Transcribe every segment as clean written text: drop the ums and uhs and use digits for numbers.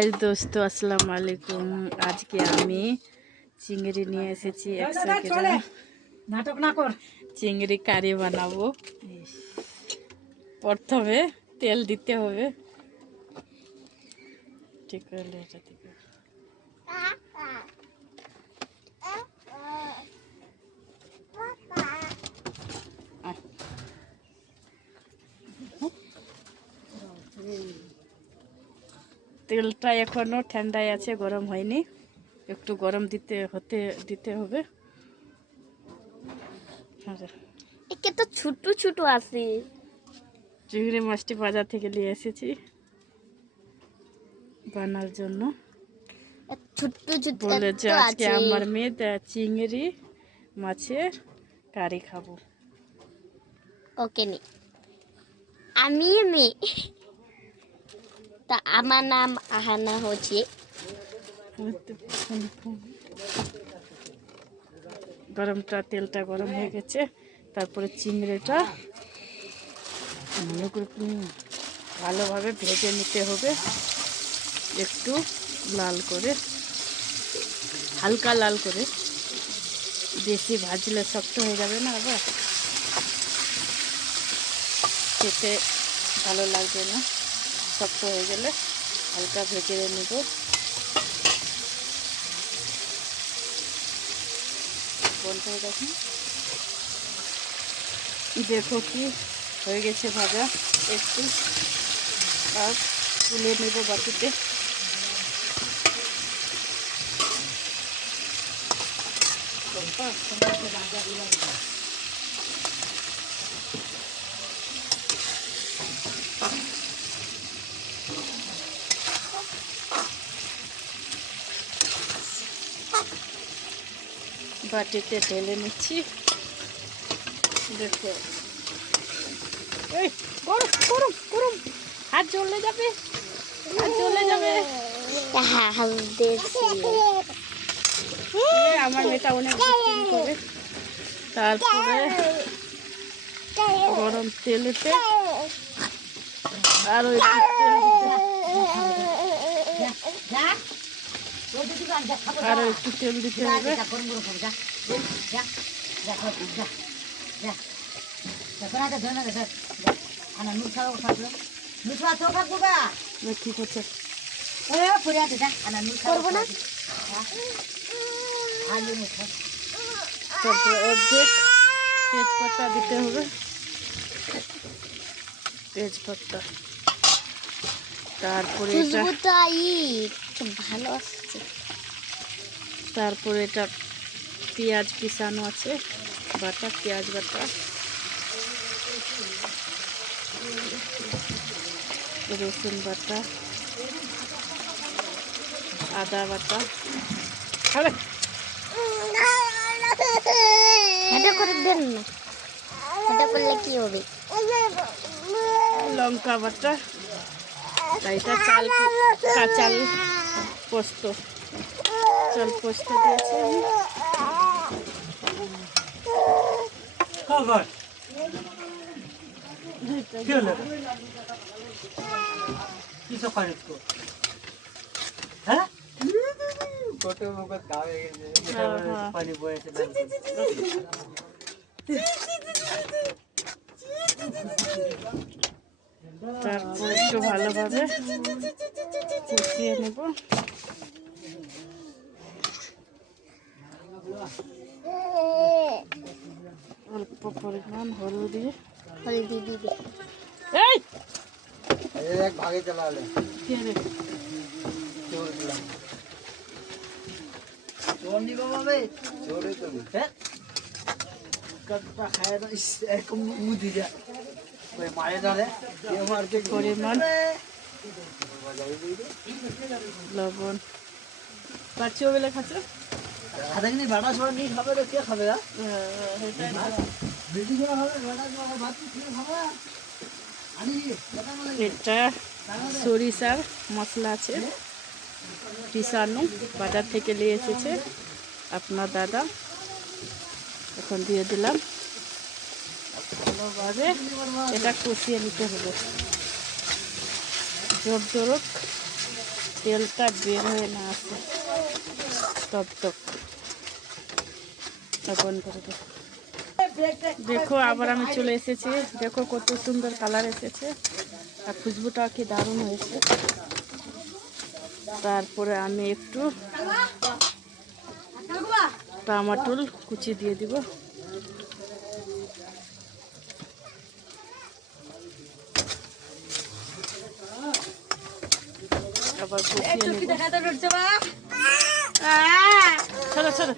High দোস্ত, আসসালামু আলাইকুম। আজকে আমি চিংড়ি নিয়ে এসেছি 100 গ্রাম। নাটক না কর। চিংড়ি কারি বানাবো। প্রথমে তেল দিতে হবে। ঠিক আছে, এটা ঠিক আছে। তেলটা এখনো ঠান্ডায় আছে, গরম হয়নি। একটু গরম দিতে হবে। একে তো ছোট ছোট আছে। চিংড়ি মাছটি বাজার থেকে নিয়ে এসেছি বানার জন্য। ছোট ছোট বলে যে আজকে আছে। আমার মেয়ে চিংড়ি মাছের কারি খাবো। ওকে নি আমি মেয়ে। তা আমার নাম আহানা হচ্ছে। তেলটা গরম হয়ে গেছে। তারপরে চিংড়িটা ভালোভাবে ভেজে নিতে হবে, একটু লাল করে, হালকা লাল করে। বেশি ভাজলে শক্ত হয়ে যাবে না, আবার খেতে ভালো লাগবে না। শক্ত হয়ে গেলে হালকা ভেজে নেব। বলতে দেখুন, দেখো কি হয়ে গেছে ভাজা। একটু আর তুলে নেব বাটিতে। বাটিতে ঢেলে নিচ্ছি। দেখো, এই গরম গরম গরম, হাত জ্বলে যাবে, হাত জ্বলে যাবে। আমার মেয়েটা অনেক দুষ্টুমি করে। তারপরে গরম তেলেতে আরো একটু তেল দিতে, আরো একটু তেল দিতে হবে। কি করছে? তারপরে অর্ধেক তেজপাতা দিতে হবে, তেজপাতা। তারপরে ভালো আসছে। তারপরে এটা পেঁয়াজ পিসানো আছে, বাটা পেঁয়াজ বাটা, রসুন বাটা, আদা বাটা, এটা করে দেন না, এটা করলে কি হবে? লঙ্কা বাটা, এটা চাল পোস্ত, চাল পোস্ত দিয়েছি আমি। তারপর একটু ভালোভাবে কষিয়ে নেব। অল্প পরিমাণ হলুদ দিয়ে দিবে। এই এক ভাগে চালালে চোর নিব বাবে চোরে তো হ্যাঁ কতটা খায় না এরকম মুদি যা ওই মারে ধরে আমার কে পরিমাণ লবণ। পাচ্ছি বেলা খাচ্ছে আদাগনি বাড়া সরা নিয়ে খাবে রে, কে খাবে? বিল্ডিং করা হবে বাড়া সরা ভাত কি খাবে? আনি কথা বলে এটা সরিষার মশলা আছে পিসানো, বাজার থেকে নিয়ে এসেছে আপনার দাদা। এখন দিয়ে দিলাম। ভালোভাবে এটা কষিয়ে নিতে হবে, জোর তেলটা বের হয়ে না আসে টপ টপ। বন্ধ করে দে। দেখো আবার আমি চলে এসেছি, দেখো কত সুন্দর কালার এসেছে আর খুশবুটা কি দারুণ হয়েছে। তারপরে আমি একটু টমাটোর কুচি দিয়ে দিব। আবার কষিয়ে নেব। চলো চলো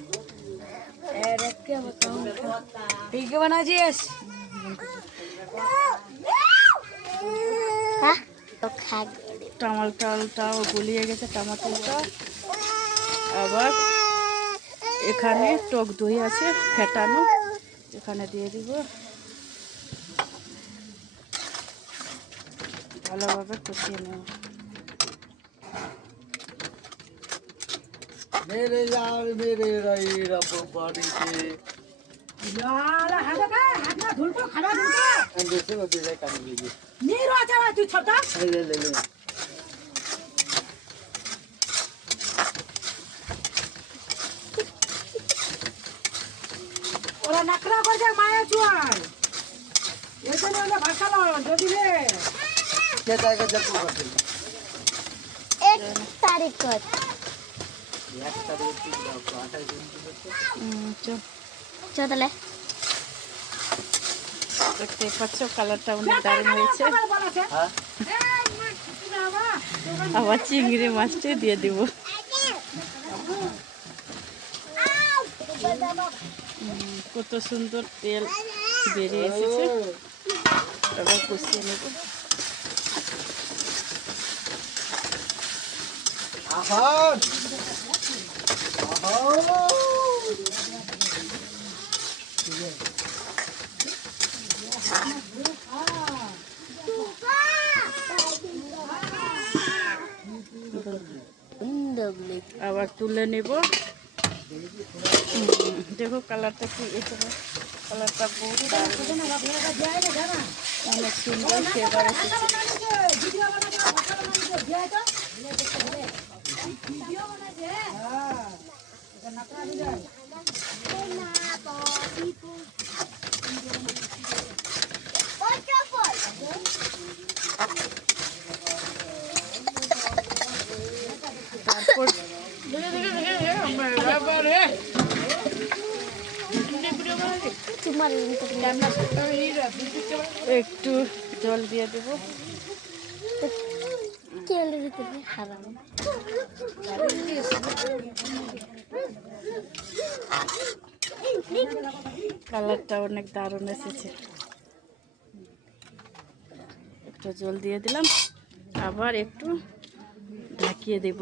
হ্যাঁ তো খাগ টমাটোটাও গলিয়ে গেছে টমাটোটা। আবার এখানে টক দই আছে ফেটানো, এখানে দিয়ে দিব। ভালোভাবে কষিয়ে নেব। मेरे यार मेरे रही रब बाड़ीते अंदर से दे काम लीजिए नीरो अच्छा तू छोटा ले ওরা নাকড়া করে মায়া চুয়ার এখানে ওরা ভাষা লয় যদি রে क्या जाएगा जब को करते 1 তারিখ কর एक तारीख की 28 दिन की চলে দেখতে পাচ্ছ কালারটা অনেক দারুণ হয়েছে। हां আবার চিংড়ি মাছটা দিয়ে দিব। কত সুন্দর তেল বেরিয়ে এসেছে। এবার কষিয়ে নেব। आहार আবার তুলে নেব। দেখো কালারটা কি এসেছে, কালারটা বহুত দারুণ, অনেক সুন্দর ফ্লেভার এসেছে। তারপর একটু জল দিয়ে দেব। তেলের ভিতরে হারাম কালারটা অনেক দারুণ এসেছে। একটু জল দিয়ে দিলাম, আবার একটু ঢাকিয়ে দেব।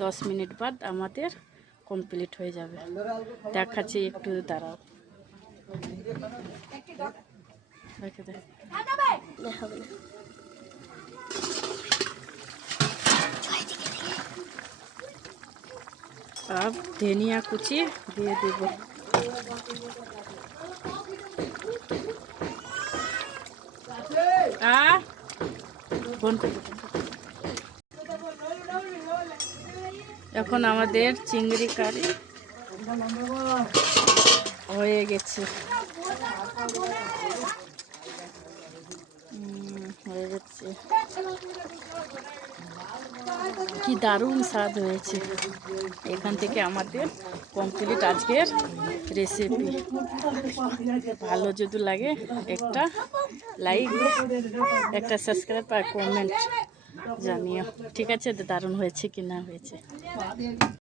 10 মিনিট বাদ আমাদের কমপ্লিট হয়ে যাবে। দেখাচ্ছি, একটু দাঁড়াও। রেখে দে। হবে না अब धनिया कुची দিয়ে দেব। এখন আমাদের চিংড়ি কারি হয়ে গেছে। হয়ে গেছে, কি দারুণ স্বাদ হয়েছে। এখান থেকে আমাদের কমপ্লিট আজকের রেসিপি। ভালো যদি লাগে একটা লাইক, একটা সাবস্ক্রাইব আর কমেন্ট জানিও। ঠিক আছে, দারুণ হয়েছে কি না হয়েছে।